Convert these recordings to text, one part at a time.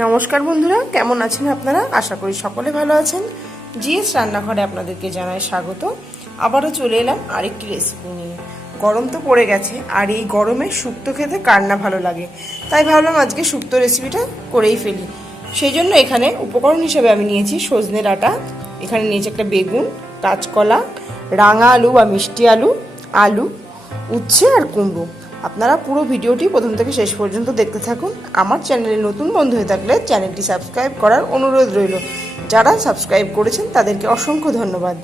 নমস্কার বন্ধুরা, কেমন আছেন আপনারা? আশা করি সকলে ভালো আছেন। জিএস রান্নাঘরে আপনাদেরকে জানাই স্বাগত। আবারও চলে এলাম আরেকটি রেসিপি নিয়ে। গরম তো পড়ে গেছে, আর এই গরমে শুক্তো খেতে কার না ভালো লাগে, তাই ভাবলাম আজকে শুক্তো রেসিপিটা করেই ফেলি। সেই জন্য এখানে উপকরণ হিসেবে আমি নিয়েছি সজনে ডাঁটা, এখানে নিয়েছি একটা বেগুন, কাঁচকলা, রাঙা আলু বা মিষ্টি আলু, আলু, উচ্ছে আর কুমড়ো। আপনারা পুরো ভিডিওটি প্রথম থেকে শেষ পর্যন্ত দেখতে থাকুন। আমার চ্যানেলে নতুন বন্ধু হয়ে থাকলে চ্যানেলটি সাবস্ক্রাইব করার অনুরোধ রইল। যারা সাবস্ক্রাইব করেছেন তাদেরকে অসংখ্য ধন্যবাদ।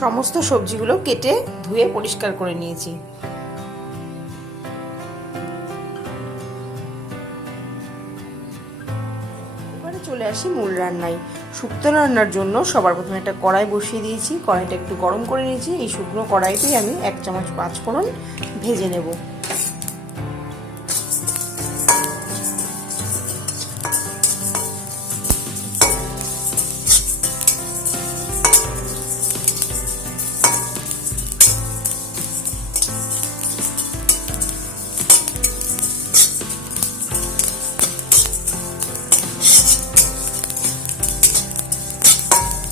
সমস্ত সবজিগুলো কেটে ধুয়ে পরিষ্কার করে নিয়েছি। এবারে চলে আসি মূল রান্নায়। শুক্তো রান্নার জন্য সবার প্রথমে একটা কড়াই বসিয়ে দিয়েছি। কড়াইটা একটু গরম করে নিয়েছি। এই শুকনো কড়াইতেই আমি 1 চামচ পাঁচফোড়ন ভেজে নেব।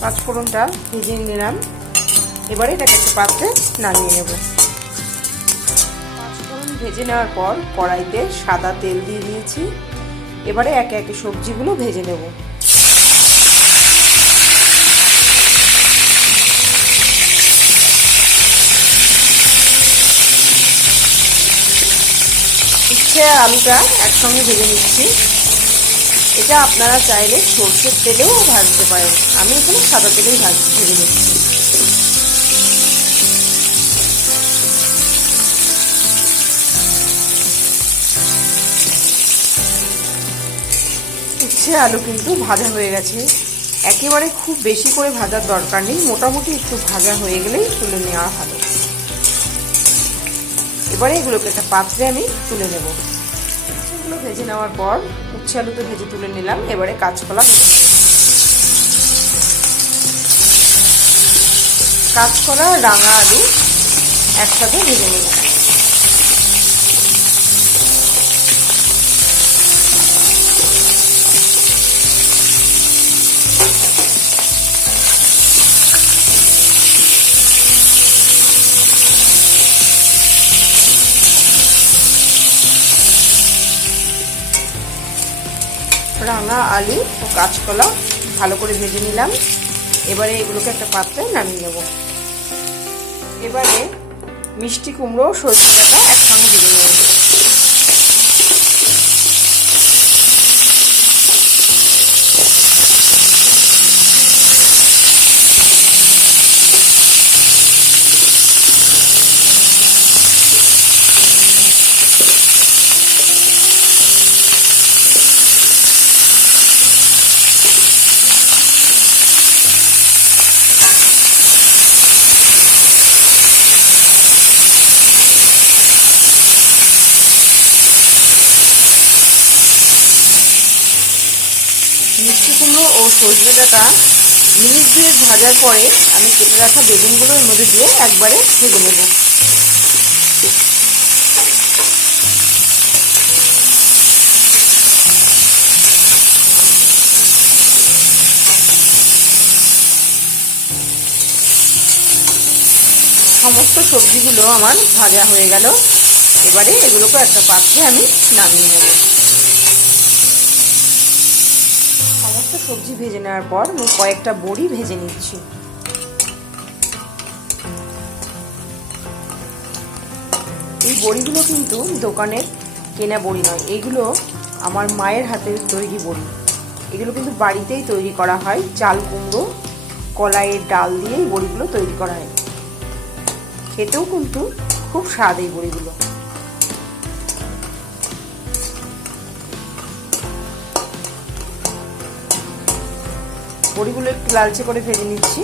পাঁচফোড়নটা ভেজে নিলাম। এবারে এটাকে একটা পাত্রে নামিয়ে নেব। পাঁচফোড়ন ভেজে নেওয়ার পর কড়াইতে সাদা তেল দিয়ে দিয়েছি। এবারে একে একে সবজিগুলো ভেজে নেব। উচ্ছে আর আলুটা একসঙ্গে ভেজে নিচ্ছি। এটা আপনারা চাইলে সরষের তেলেও ভাজতে পারেন, আমি এখানে সাদা তেলেই ভেজে নিচ্ছি। উচ্ছে আলু কিন্তু ভাজা হয়ে গেছে। একেবারে খুব বেশি করে ভাজার দরকার নেই, মোটামুটি একটু ভাজা হয়ে গেলেই তুলে নেওয়া ভালো। এবারে এগুলোকে একটা পাত্রে আমি তুলে নেব। উচ্ছেগুলো ভেজে নেওয়ার পর উচ্ছে আলু তো ভেজে তুলে নিলাম। এবারে কাঁচকলা ভেজে নেব। কাঁচকলা রাঙা আলু একসাথে ভেজে নেব। রাঙা আলু ও কাঁচকলা ভালো করে ভেজে নিলাম। এবারে এগুলোকে একটা পাত্রে নামিয়ে নেব। এবারে মিষ্টি কুমড়ো ও সজনে ডাঁটা একসঙ্গে ভেজে নেব। মিষ্টি কুমড়ো ও সজনে ডাঁটা মিনিট 2 ভাজার পরে আমি কেটে রাখা বেগুনগুলো এর মধ্যে দিয়ে একবারে ভেজে নেব। সমস্ত সবজিগুলো আমার ভাজা হয়ে গেল। এবারে এগুলোকে একটা পাত্রে আমি নামিয়ে নেব। সমস্ত সবজি ভেজে নেওয়ার পর আমি কয়েকটা বড়ি ভেজে নিচ্ছি। এই বড়িগুলো কিন্তু দোকানের কেনা বড়ি নয়, এইগুলো আমার মায়ের হাতের তৈরি বড়ি। এগুলো কিন্তু বাড়িতেই তৈরি করা হয়। চাল কুমড়ো, কলাইয়ের ডাল দিয়ে এই বড়িগুলো তৈরি করা হয়। খেতেও কিন্তু খুব স্বাদ এই বড়িগুলো। বড়িগুলো একটু লালচে করে ভেজে নিচ্ছি।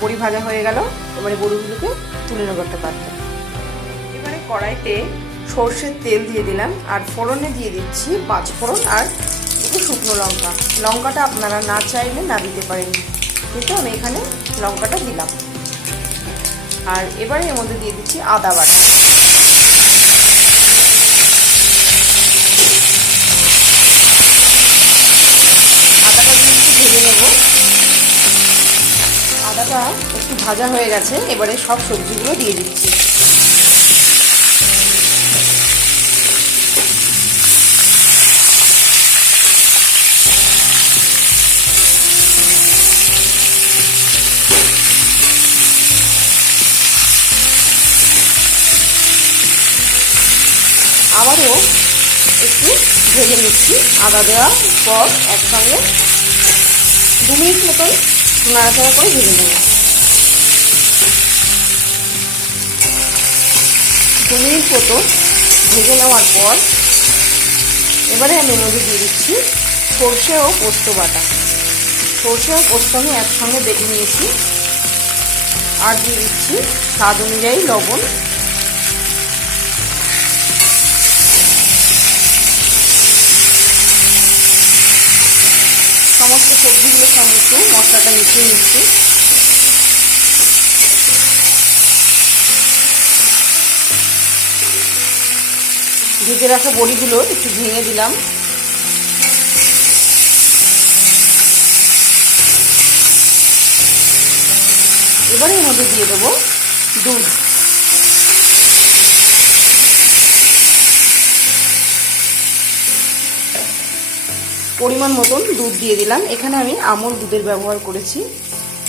বড়ি ভাজা হয়ে গেল। এবারে বড়িগুলোকে তুলে নেব একটা পাত্রে। এবারে কড়াইতে সর্ষের তেল দিয়ে দিলাম, আর ফোড়নে দিয়ে দিচ্ছি পাঁচফোড়ন আর একটু শুকনো লঙ্কা। লঙ্কাটা আপনারা না চাইলে না দিতে পারেন, কিন্তু আমি এখানে লঙ্কাটা দিলাম। আর এবারে এর মধ্যে দিয়ে দিচ্ছি আদা বাটা। আদাটা দিয়ে একটু ভেজে নেব। আদাটা একটু ভাজা হয়ে গেছে, এবারে সব সবজিগুলো দিয়ে দিচ্ছি। আবারও একটু ভেজে নিচ্ছি। আদা দেওয়ার পর একসঙ্গে 2 মিনিট মতন নাড়াচাড়া করে ভেজে নেব। 2 মিনিট মতো ভেজে নেওয়ার পর এবারে আমি এর মধ্যে দিয়ে দিচ্ছি সর্ষে ও পোস্ত বাটা। সর্ষে ও পোস্ত আমি একসঙ্গে বেটে নিয়েছি। আর দিয়ে দিচ্ছি স্বাদ অনুযায়ী লবণ। সমস্ত সবজিগুলোর সঙ্গে একটু মশলাটা মিশিয়ে নিচ্ছি। ভেজে রাখা বড়িগুলো একটু ভেঙে দিলাম। এবারে এর মধ্যে দিয়ে দেবো দুধ। পরিমাণ মতন দুধ দিয়ে দিলাম। এখানে আমি আমুল দুধের ব্যবহার করেছি।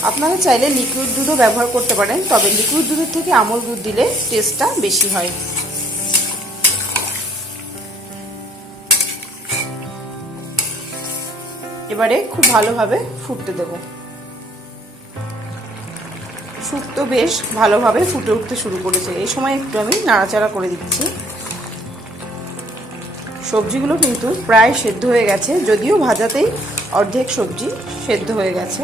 আপনারা চাইলে লিকুইড দুধও ব্যবহার করতে পারেন, তবে লিকুইড দুধের থেকে আমুল দুধ দিলে টেস্টটা বেশি হয়। এবারে খুব ভালোভাবে ফুটতে দেব। শুক্তো বেশ ভালোভাবে ফুটে উঠতে শুরু করেছে। এই সময় একটু আমি নাড়াচাড়া করে দিচ্ছি। সবজিগুলো কিন্তু প্রায় সেদ্ধ হয়ে গেছে, যদিও ভাজাতেই অর্ধেক সবজি সেদ্ধ হয়ে গেছে।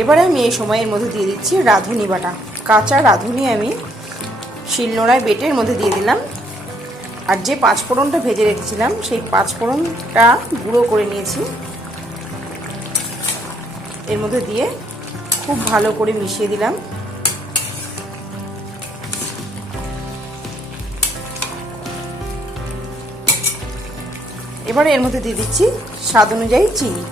এবারে আমি এই সময়ের মধ্যে দিয়ে দিচ্ছি রাঁধুনি বাটা। কাঁচা রাঁধুনি আমি শিলনোড়ায় বেটে এর মধ্যে দিয়ে দিলাম। আর যে 5 ফোড়নটা ভেজে রেখেছিলাম সেই 5 ফোড়নটা গুঁড়ো করে নিয়েছি। এর মধ্যে দিয়ে খুব ভালো করে মিশিয়ে দিলাম। এবারে এর মধ্যে দিয়ে দিচ্ছি স্বাদ অনুযায়ী চিনি।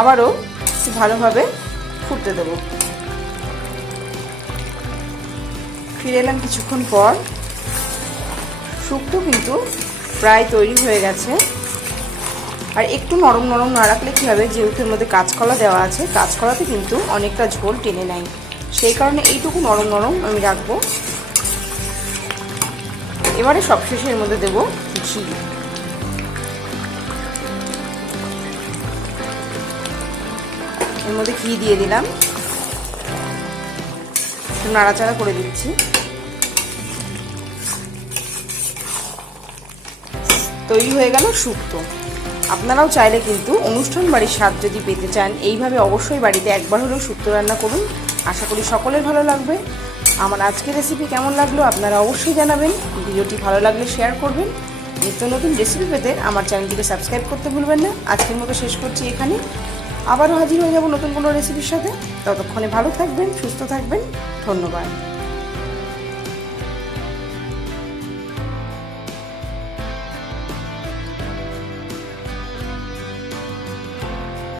আবারও ভালোভাবে ফুটতে দেব। ফিরে এলাম কিছুক্ষণ পর। শুক্তো কিন্তু প্রায় তৈরি হয়ে গেছে। আর একটু নরম নরম না রাখলে কী হবে, যেহেতু এর মধ্যে কাঁচকলা দেওয়া আছে, কাঁচকলাতে কিন্তু অনেকটা ঝোল টেনে নেয়, সেই কারণে এইটুকু নরম নরম আমি রাখবো। এবারে সবশেষে এর মধ্যে দেব ঘি। এর মধ্যে ঘি দিয়ে দিলাম, নাড়াচাড়া করে দিচ্ছি। তৈরি হয়ে গেল শুক্তো। আপনারাও চাইলে কিন্তু অনুষ্ঠান বাড়ির স্বাদ যদি পেতে চান, এইভাবে অবশ্যই বাড়িতে একবার হলেও শুক্তো রান্না করুন। আশা করি সকলের ভালো লাগবে। আমার আজকের রেসিপি কেমন লাগলো আপনারা অবশ্যই জানাবেন। ভিডিওটি ভালো লাগলে শেয়ার করবেন। নিত্য নতুন রেসিপি পেতে আমার চ্যানেলটিকে সাবস্ক্রাইব করতে ভুলবেন না। আজকের মতো শেষ করছি এখানে। আবারও হাজির হয়ে যাব নতুন কোনো রেসিপির সাথে। ততক্ষণে ভালো থাকবেন, সুস্থ থাকবেন। ধন্যবাদ।